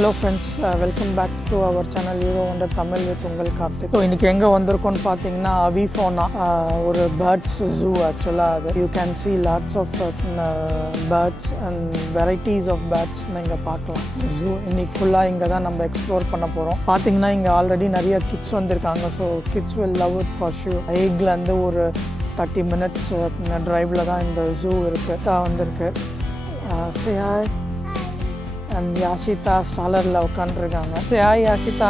Hello friends, welcome back to our channel Euro Wonder Tamil with உங்கள் Karthik. So இன்றைக்கி எங்கே வந்திருக்கோன்னு பார்த்தீங்கன்னா அவிஃபோனா, ஒரு பேர்ட்ஸ் ஜூ. ஆக்சுவலாக அது you can see lots of birds and varieties of birds நீங்கள் பார்க்கலாம். ஜூ இன்னைக்கு ஃபுல்லாக இங்கே தான் நம்ம எக்ஸ்ப்ளோர் பண்ண போகிறோம். பார்த்தீங்கன்னா இங்கே ஆல்ரெடி நிறைய கிட்ஸ் வந்திருக்காங்க. So kids will love it for sure. ஐக்லேருந்து ஒரு 30 minutes ட்ரைவில் தான் இந்த ஜூ இருக்குது தான் வந்திருக்கு. அண்ட் யாஷிதா ஸ்டாலரில் உட்காந்துருக்காங்க. சரி, ஹாய் யாஷிதா.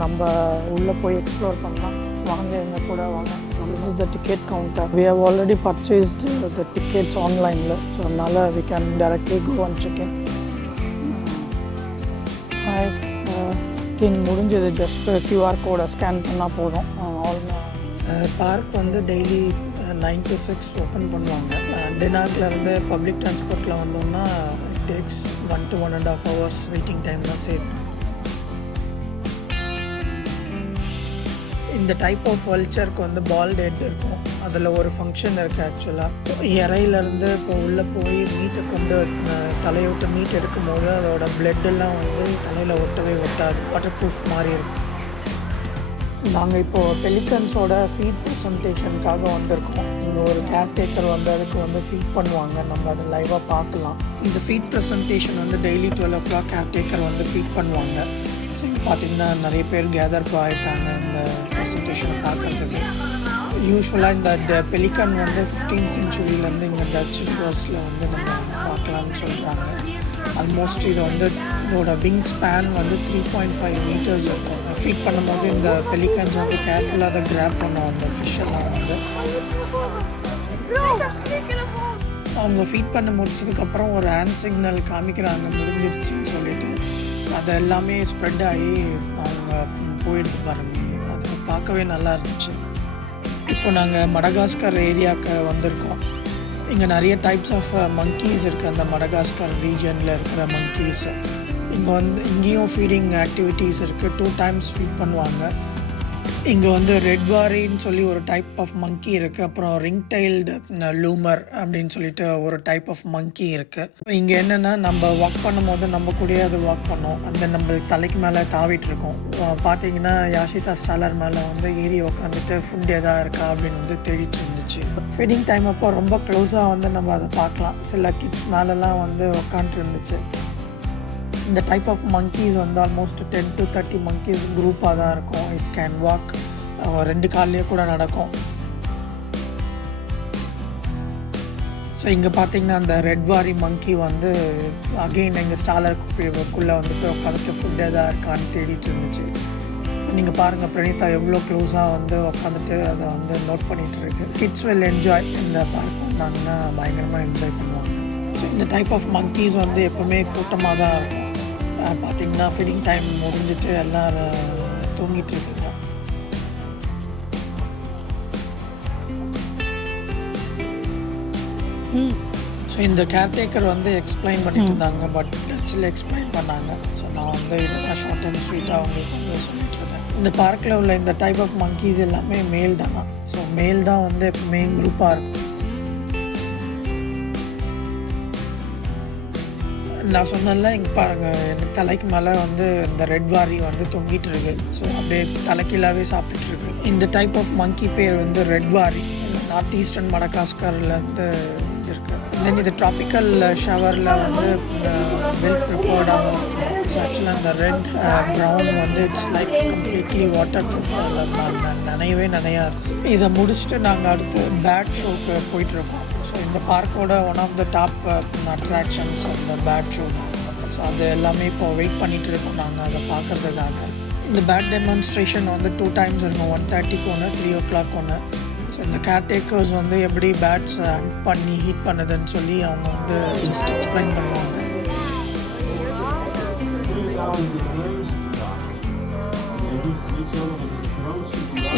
நம்ம உள்ளே போய் எக்ஸ்ப்ளோர் பண்ணலாம். வாங்க, எங்கள் கூட வாங்க. This is the ticket counter. We have already purchased the tickets ஆன்லைனில். ஸோ அதனால் we can directly go and check in. Hi, முடிஞ்சது. ஜஸ்ட் QR கோடை ஸ்கேன் பண்ணால் போதும். பார்க் வந்து டெய்லி 9 to 6 ஓப்பன் பண்ணுவாங்க. டினார்க்லேருந்து பப்ளிக் டிரான்ஸ்போர்ட்டில் வந்தோம்னா takes 1 to 1.5 hours waiting time தான் சேரும். இந்த டைப் ஆஃப் வல்ச்சருக்கு வந்து பால்ட் ஹெட் இருக்கும். அதில் ஒரு ஃபங்க்ஷன் இருக்குது. ஆக்சுவலாக இறையிலேருந்து இப்போ உள்ளே போய் மீட்டை கொண்டு தலையை விட்டு மீட் எடுக்கும் போது அதோட பிளட்டெல்லாம் வந்து தலையில் ஒட்டவே ஒட்டாது. வாட்டர் ப்ரூஃப் மாதிரி இருக்கும். நாங்கள் இப்போது பெலிகன்ஸோட ஃபீட் ப்ரெசன்டேஷனுக்காக வந்திருக்கோம். இங்கே ஒரு கேர்டேக்கர் வந்து அதுக்கு வந்து ஃபீட் பண்ணுவாங்க. நம்ம அதை லைவாக பார்க்கலாம். இந்த ஃபீட் ப்ரெசன்டேஷன் வந்து டெய்லி 12 o'clock கேர்டேக்கர் வந்து ஃபீட் பண்ணுவாங்க. ஸோ இங்கே பார்த்திங்கன்னா நிறைய பேர் கேதர் ஆகிருக்காங்க இந்த ப்ரெசன்டேஷனை பார்க்குறதுக்கு. யூஸ்வலாக இந்த பெலிகன் வந்து 15th centuryலேருந்து இங்கே டச் ரிவர்ஸில் வந்து நம்ம பார்க்கலான்னு சொல்கிறாங்க. ஆல்மோஸ்ட் இது வந்து இதோட விங் ஸ்பேன் வந்து 3.5 meters இருக்கும். ஃபீட் பண்ணும்போது இந்த பெலிகன்ஸ் வந்து கேர்ஃபுல்லாக அதை கிராப் பண்ணுவோம். அந்த ஃபிஷ்ஷெல்லாம் வந்து அவங்க ஃபீட் பண்ண முடிச்சதுக்கப்புறம் ஒரு ஹேண்ட் சிக்னல் காமிக்கிறாங்க முடிஞ்சிடுச்சுன்னு சொல்லிட்டு. அது எல்லாமே ஸ்ப்ரெட் ஆகி அவங்க போயிடுது பாருங்கள். அது பார்க்கவே நல்லா இருந்துச்சு. இப்போ நாங்கள் மடகாஸ்கர் ஏரியாவுக்கு வந்திருக்கோம். இங்கே நிறைய டைப்ஸ் ஆஃப் மங்கீஸ் இருக்குது. அந்த மடகாஸ்கர் ரீஜனில் இருக்கிற மங்கீஸ் இங்கேயும் ஃபீடிங் ஆக்டிவிட்டீஸ் இருக்குது. 2 times ஃபீட் பண்ணுவாங்க. இங்கே வந்து ரெட் வாரின்னு சொல்லி ஒரு டைப் ஆஃப் மங்கி இருக்குது. அப்புறம் ரிங் டைல்டு லூமர் அப்படின்னு சொல்லிட்டு ஒரு டைப் ஆஃப் மங்கி இருக்குது. இங்கே என்னென்னா நம்ம வாக் பண்ணும்போது நம்ம கூடயே அது வாக் பண்ணோம். அந்த நம்ம தலைக்கு மேலே தாவிட்டு இருக்கோம். பார்த்தீங்கன்னா யாஷிதா ஸ்டாலர் மேலே வந்து ஏறி உட்காந்துட்டு ஃபுட் எதாவது இருக்கா அப்படின்னு வந்து தேடிட்டு இருந்துச்சு. ஃபீடிங் டைம் அப்போ ரொம்ப க்ளோஸாக வந்து நம்ம அதை பார்க்கலாம். சில கிட்ஸ் மேலெலாம் வந்து உட்காந்துட்டு இருந்துச்சு. இந்த டைப் ஆஃப் மங்கீஸ் வந்து ஆல்மோஸ்ட் 10 to 30 monkeys குரூப்பாக தான் இருக்கும். It can walk. 2 கால்லேயே கூட நடக்கும். ஸோ இங்கே பார்த்தீங்கன்னா அந்த ரெட் வாரி மங்கி வந்து அகெயின் எங்கள் ஸ்டாலருக்குள்ளே வந்து போய் உட்காந்துட்டு ஃபுட் எதாவது இருக்கான்னு தேடிட்டு இருந்துச்சு. ஸோ நீங்கள் பாருங்கள், பிரணீதா எவ்வளோ க்ளோஸாக வந்து உட்காந்துட்டு அதை வந்து நோட் பண்ணிகிட்டு இருக்கு. Kids will enjoy. இந்த பார்க் வந்தாங்கன்னா பயங்கரமாக என்ஜாய் பண்ணுவாங்க. ஸோ இந்த டைப் ஆஃப் மங்கீஸ் வந்து எப்போவுமே கூட்டமாக தான் இருக்கும். பார்த்திங்கன்னா ஃபீடிங் டைம் முடிஞ்சிட்டு எல்லோரும் தூங்கிட்டு இருக்குங்க. ஸோ இந்த கேர்டேக்கர் வந்து எக்ஸ்பிளைன் பண்ணிட்டு இருந்தாங்க. பட் டச்சில் எக்ஸ்பிளைன் பண்ணாங்க. ஸோ நான் வந்து இதை தான் ஷார்ட் அண்ட் ஸ்வீட்டாக அவங்களுக்கு வந்து சொல்லிட்டு இருக்கேன். இந்த பார்க்கில் உள்ள இந்த டைப் ஆஃப் மங்கீஸ் எல்லாமே மேல் தானா. ஸோ மேல் தான் வந்து எப்பவுமே குரூப்பாக இருக்கும். நான் சொன்னல, இங்கே பாருங்கள், எனக்கு தலைக்கு மேலே வந்து இந்த ரெட் வாரி வந்து தொங்கிட்டு இருக்கு. ஸோ அப்படியே தலைக்கீழாவே சாப்பிட்டுட்டு இருக்கு. இந்த டைப் ஆஃப் மங்கி பேர் வந்து ரெட் வாரி. நார்த் ஈஸ்டர்ன் மடகாஸ்கர்லேருந்து வந்துருக்கு. தென் இது ட்ராபிக்கல் ஷவரில் வந்து வெல் ப்ரிப்பேர்டாக இருக்கும். ஸோ ஆக்சுவலாக இந்த ரெட் ப்ரௌன் வந்து it's like completely waterproof. நனையவே நனையாது. இதை முடிச்சுட்டு நாங்கள் அடுத்து பேட் ஷோக்கு போயிட்டுருக்கோம். ஸோ இந்த பார்க்கோட one of the top attractions அந்த பேட் ஷோ தான். ஸோ அது எல்லாமே இப்போ வெயிட் பண்ணிகிட்டு இருக்கோம் நாங்கள் அதை பார்க்குறதுக்காக. இந்த பேட் டெமான்ஸ்ட்ரேஷன் வந்து 2 times இருக்கும். 1:30 ஒன்று, 3 o'clock ஒன்று. ஸோ இந்த கேர்டேக்கர்ஸ் வந்து எப்படி பேட்ஸ் ஹண்ட் பண்ணி ஹீட் பண்ணுதுன்னு சொல்லி அவங்க வந்து ஜஸ்ட் எக்ஸ்பிளைன் பண்ணுவாங்க.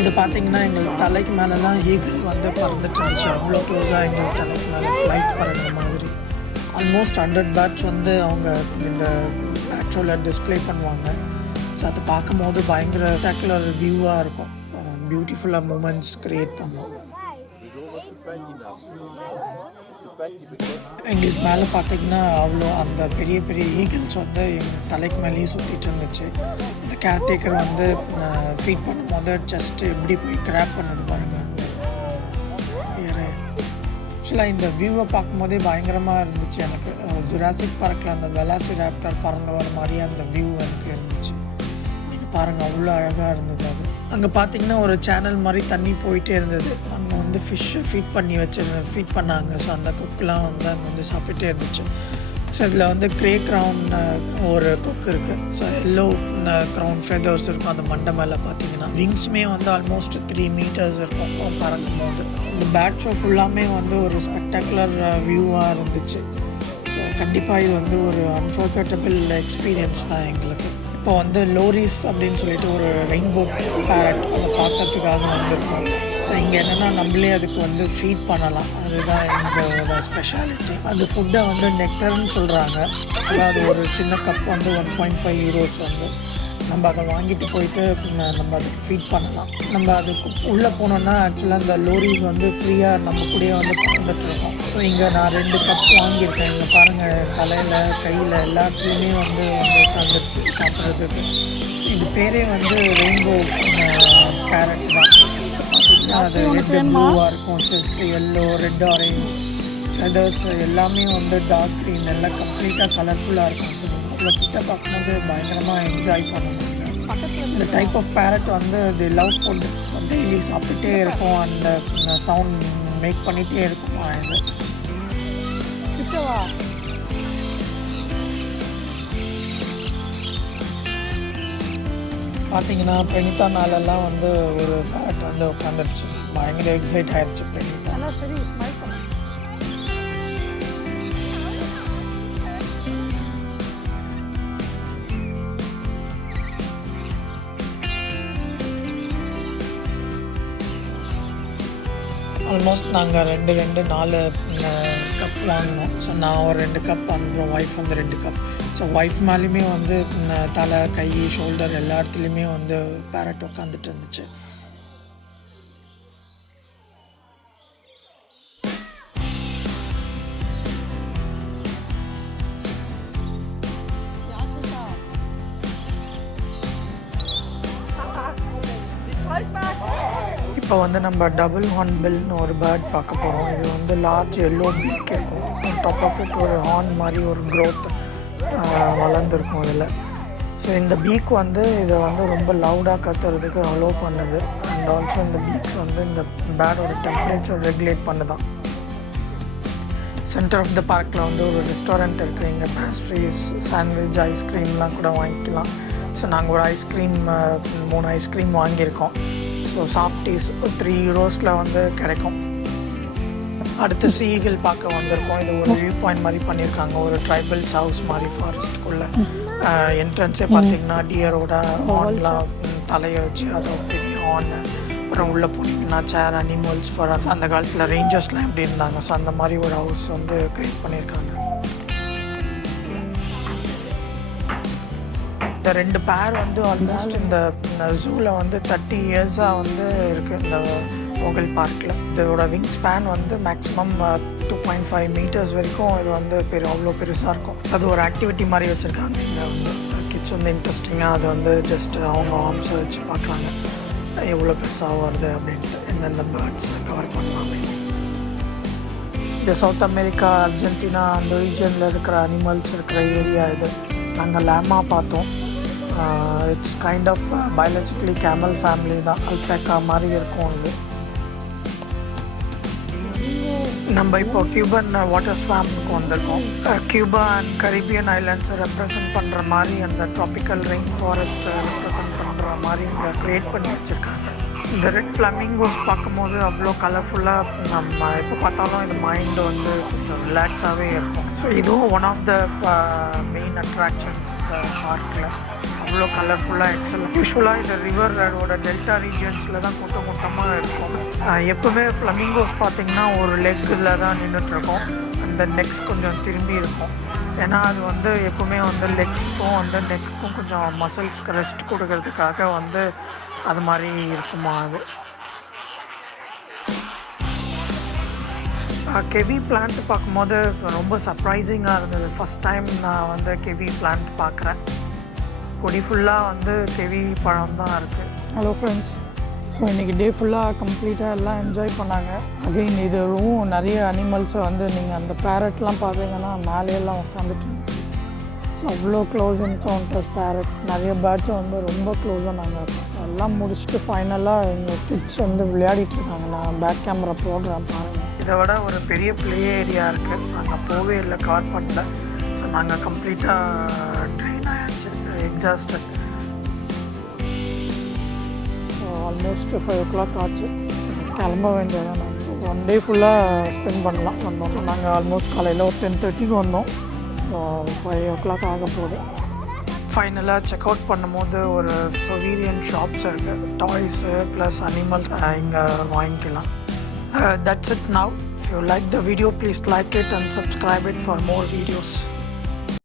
இது பார்த்திங்கன்னா எங்கள் தலைக்கு மேலெலாம் ஈகிள் வந்து பறந்துட்டு இருந்துச்சு. அவ்வளோ க்ளோஸாக எங்கள் தலைக்கு மேலே ஃப்ளைட் பறந்த மாதிரி. ஆல்மோஸ்ட் 100 பேட்ஸ் வந்து அவங்க இந்த பேட்ரோவில் டிஸ்பிளே பண்ணுவாங்க. ஸோ அதை பார்க்கும்போது பயங்கர ஸ்பெக்டாகுலர் வியூவாக இருக்கும். பியூட்டிஃபுல்லாக மூமெண்ட்ஸ் க்ரியேட் பண்ணுவோம். எங்களுக்கு மேலே பார்த்தீங்கன்னா அவ்வளோ அந்த பெரிய பெரிய ஈகிள்ஸ் வந்து எங்கள் தலைக்கு மேலேயும் சுற்றிட்டு இருந்துச்சு. இந்த கேர்டேக்கர் வந்து ஃபீட் பண்ணும்போது ஜஸ்ட்டு எப்படி போய் கிராப் பண்ணது பாருங்கள் அந்த ஏரை. ஆக்சுவலாக இந்த வியூவை பார்க்கும்போதே பயங்கரமாக இருந்துச்சு எனக்கு. ஜுராசிக் பார்க்கில் அந்த வெலாசிராப்டர் பறந்து வர மாதிரியே அந்த வியூ எனக்கு இருந்துச்சு. நீங்கள் பாருங்கள், அவ்வளோ அழகாக இருந்தது அது. அங்கே பார்த்தீங்கன்னா ஒரு சேனல் மாதிரி தண்ணி போயிட்டே இருந்தது. அங்கே வந்து ஃபிஷ்ஷை ஃபீட் பண்ணாங்க. ஸோ அந்த கொக்குலாம் வந்து அங்கே வந்து சாப்பிட்டுட்டே இருந்துச்சு. ஸோ இதில் வந்து க்ரே க்ரௌன் ஒரு கொக்கு இருக்குது. ஸோ எல்லோ க்ரௌன் ஃபெதர்ஸ் இருக்கும் அந்த மண்டை மேலே பார்த்தீங்கன்னா. விங்ஸுமே வந்து ஆல்மோஸ்ட் 3 meters இருக்கும் பறக்கும் போது. இந்த பேட் ஷோ ஃபுல்லாமே வந்து ஒரு ஸ்பெக்டாகுலர் வியூவாக இருந்துச்சு. ஸோ கண்டிப்பாக இது வந்து ஒரு அன்ஃபர்கட்டபிள் எக்ஸ்பீரியன்ஸ் தான் எங்களுக்கு. இப்போ வந்து லோரிஸ் அப்படின்னு சொல்லிட்டு ஒரு ரெயின்போ பேரட் அதை பார்க்கறதுக்காக வந்திருக்கோம். ஸோ இங்கே என்னென்னா நம்மளே அதுக்கு வந்து ஃபீட் பண்ணலாம். அதுதான் எங்களோட ஸ்பெஷாலிட்டி. அந்த ஃபுட்டை வந்து நெக்டர்னு சொல்கிறாங்க. அதாவது ஒரு சின்ன கப் வந்து 1.5 euros வந்து நம்ம அதை வாங்கிட்டு போயிட்டு நம்ம அதுக்கு ஃபீட் பண்ணலாம். நம்ம அதுக்கு உள்ளே போனோன்னா ஆக்சுவலாக அந்த லோரிஸ் வந்து ஃப்ரீயாக நம்ம கூடயே வந்து பறந்துட்டுருக்கோம். ஸோ இங்கே நான் 2 கப் வாங்கியிருக்கேன். இங்கே பாருங்கள், தலையில் கையில் எல்லாத்துலேயுமே வந்து உட்காந்துருச்சு சாப்பிட்றதுக்கு. இது பேரே வந்து ரெயின்போ பேரட் தான். பார்த்திங்கன்னா அது ரெட்டு ப்ளூவாக இருக்கும், chest yellow, red orange, feathers எல்லாமே வந்து டார்க் க்ரீன் எல்லாம் கம்ப்ளீட்டாக கலர்ஃபுல்லாக இருக்கும். ஸோ இவ்வளோ கிட்ட பார்க்கும்போது பயங்கரமாக என்ஜாய் பண்ணுவாங்க. இந்த டைப் ஆஃப் பேரட் வந்து இது லவ் ஃபுட் டெய்லி சாப்பிட்டுட்டே இருக்கும். அந்த சவுண்ட் மேக் பண்ணிகிட்டே இருக்குமா இது. பார்த்தீங்கன்னா பிரணிதா மேலெல்லாம் வந்து ஒரு பேரட் வந்து உட்காந்துருச்சு. பயங்கர எக்ஸைட் ஆகிடுச்சு பிரணிதா. ஆல்மோஸ்ட் நாங்கள் 4 கப் வாங்கினோம். ஸோ நான் ஒரு 2 கப், அப்புறம் ஒய்ஃப் வந்து 2 கப். ஸோ ஒய்ஃப் மேலேயுமே வந்து தலை, கை, ஷோல்டர் எல்லா இடத்துலையுமே வந்து பேரட் உட்காந்துட்டு இருந்துச்சு. இப்போ வந்து நம்ம டபுள் ஹார்ன்பில்னு ஒரு பேர்ட் பார்க்க போகிறோம். இது வந்து லார்ஜ் எல்லோ பீக் இருக்கும். டாப் ஆஃப் இட் ஒரு ஹார்ன் மாதிரி ஒரு க்ரோத் வளர்ந்துருக்கும் இதில். ஸோ இந்த பீக் வந்து இதை வந்து ரொம்ப லவுடாக கத்துறதுக்கு அலோவ் பண்ணுது. அண்ட் ஆல்சோ இந்த பீக்ஸ் வந்து இந்த பேர்டோட டெம்பரேச்சர் ரெகுலேட் பண்ணுதான். சென்டர் ஆஃப் த பார்க்கில் வந்து ஒரு ரெஸ்டாரண்ட் இருக்குது. இங்கே பேஸ்ட்ரீஸ், சாண்ட்விச், ஐஸ்கிரீம்லாம் கூட வாங்கிக்கலாம். ஸோ நாங்கள் ஒரு ஐஸ்கிரீம் 3 ஐஸ்கிரீம் வாங்கியிருக்கோம். ஸோ சாஃப்டீஸ் 3 euros வந்து கிடைக்கும். அடுத்து சீகிள் பார்க்க வந்திருக்கோம். இது ஒரு வியூ பாயிண்ட் மாதிரி பண்ணியிருக்காங்க. ஒரு ட்ரைபல்ஸ் ஹவுஸ் மாதிரி ஃபாரஸ்ட்டுக்குள்ளே. என்ட்ரன்ஸே பார்த்தீங்கன்னா டியரோட ஹார்ன்லாம் தலையை வச்சு அதை பெரிய ஹார்ன். அப்புறம் உள்ளே போனீங்கன்னா சேர், அனிமல்ஸ் ஃபார் அந்த காலத்தில் ரேஞ்சர்ஸ்லாம் எப்படி இருந்தாங்க. ஸோ அந்த மாதிரி ஒரு ஹவுஸ் வந்து க்ரியேட் பண்ணியிருக்காங்க. இந்த 2 பேர் வந்து ஆல்மோஸ்ட் இந்த ஜூவில் வந்து 30 இயர்ஸாக வந்து இருக்குது இந்த மொகல் பார்க்கில். இதோட விங் ஸ்பேன் வந்து மேக்ஸிமம் 2.5 meters வரைக்கும் இது வந்து அவ்வளோ பெருசாக இருக்கும். அது ஒரு ஆக்டிவிட்டி மாதிரி வச்சுருக்காங்க. இங்கே வந்து கிட்ஸ் வந்து இன்ட்ரெஸ்டிங்காக அது வந்து ஜஸ்ட் அவங்க ஆர்ம்ஸை வச்சு பார்க்குறாங்க எவ்வளோ பெருசாக வருது அப்படின்ட்டு, எந்தெந்த பேர்ட்ஸ் கவர் பண்ணலாமே. இந்த சவுத் அமெரிக்கா, அர்ஜென்டினா அந்த ரீஜனில் இருக்கிற அனிமல்ஸ் இருக்கிற ஏரியா இது. நாங்கள் லேமா பார்த்தோம். It's kind of biologically camel family தான். அல்பேக்கா மாதிரி இருக்கும் இது. நம்ம இப்போ கியூபன் வாட்டர் ஸ்வாம்க்கு வந்திருக்கோம். கியூபா அண்ட் கரீபியன் ஐலாண்ட்ஸை ரெப்ரசன்ட் பண்ணுற மாதிரி அந்த ட்ராபிக்கல் ரெயின் ஃபாரஸ்ட்டை ரெப்ரசன்ட் பண்ணுற மாதிரி இங்கே க்ரியேட் பண்ணி வச்சுருக்காங்க. இந்த ரெட் ஃப்ளமிங்கோஸ் பார்க்கும்போது அவ்வளோ கலர்ஃபுல்லாக நம்ம எப்போ பார்த்தாலும் இந்த மைண்டு வந்து கொஞ்சம் ரிலாக்ஸாகவே இருக்கும். ஸோ இதுவும் one of the main attractions இந்த பார்க்கில். அவ்வளோ கலர்ஃபுல்லாக எக்ஸலண்ட். யூஸ்வலாக இந்த ரிவரோட டெல்டா ரீஜியன்ஸில் தான் கூட்டமாக இருக்கும். எப்போவுமே ஃப்ளமிங்கோஸ் பார்த்திங்கன்னா ஒரு லெக்கில் தான் நின்றுட்டுருக்கோம். அந்த நெக்ஸ் கொஞ்சம் திரும்பி இருக்கும். ஏன்னா அது வந்து எப்போவுமே வந்து லெக்ஸுக்கும் வந்து நெக்குக்கும் கொஞ்சம் மசில்ஸ்க்கு ரெஸ்ட் கொடுக்கறதுக்காக வந்து அது மாதிரி இருக்குமா. கெவி பிளான்ட் பார்க்கும்போது ரொம்ப சர்ப்ரைசிங்காக இருந்தது. ஃபஸ்ட் டைம் நான் வந்து கெவி பிளான்ட் பார்க்குறேன். கொடி ஃபுல்லாக வந்து கெவி பழம் தான் இருக்குது. ஹலோ ஃப்ரெண்ட்ஸ், ஸோ இன்றைக்கி டே ஃபுல்லாக கம்ப்ளீட்டாக எல்லாம் என்ஜாய் பண்ணாங்க. அகெயின் இதுவும் நிறைய அனிமல்ஸை வந்து நீங்கள் அந்த பேரட்லாம் பார்த்தீங்கன்னா மேலேயெல்லாம் உட்காந்துட்டு இருந்துச்சு. ஸோ அவ்வளோ க்ளோஸ் என்கவுண்டர்ஸ் பேரட், நிறைய பேர்ட்ஸை வந்து ரொம்ப க்ளோஸாக நாங்கள் இருக்கோம். எல்லாம் முடிச்சுட்டு ஃபைனலாக எங்கள் கிட்ஸ் வந்து விளையாடிட்டு இருக்காங்க. நான் பேக் கேமரா போடுறேன் பாருங்கள். இதை விட ஒரு பெரிய ப்ளே ஏரியா இருக்குது. நாங்கள் போவே இல்லை, கார் பண்ணல. ஸோ நாங்கள் கம்ப்ளீட்டாக ட்ரெயின் ஆகிடுச்சு, எக்ஸாஸ்டட். ஸோ ஆல்மோஸ்ட் 5 o'clock ஆச்சு, கிளம்ப வேண்டியதான். நாங்கள் ஸோ 1 day ஃபுல்லாக ஸ்பெண்ட் பண்ணலாம் வந்தோம். ஸோ நாங்கள் ஆல்மோஸ்ட் காலையில் ஒரு 10:30க்கு வந்தோம். 5 o'clock ஆக போகுது. ஃபைனலாக செக் அவுட் பண்ணும்போது ஒரு சொவீரியன் ஷாப்ஸ் இருக்குது, டாய்ஸு ப்ளஸ் அனிமல்ஸ் இங்கே வாங்கிக்கலாம். That's it now. If you like the video, please like it and subscribe it for more videos.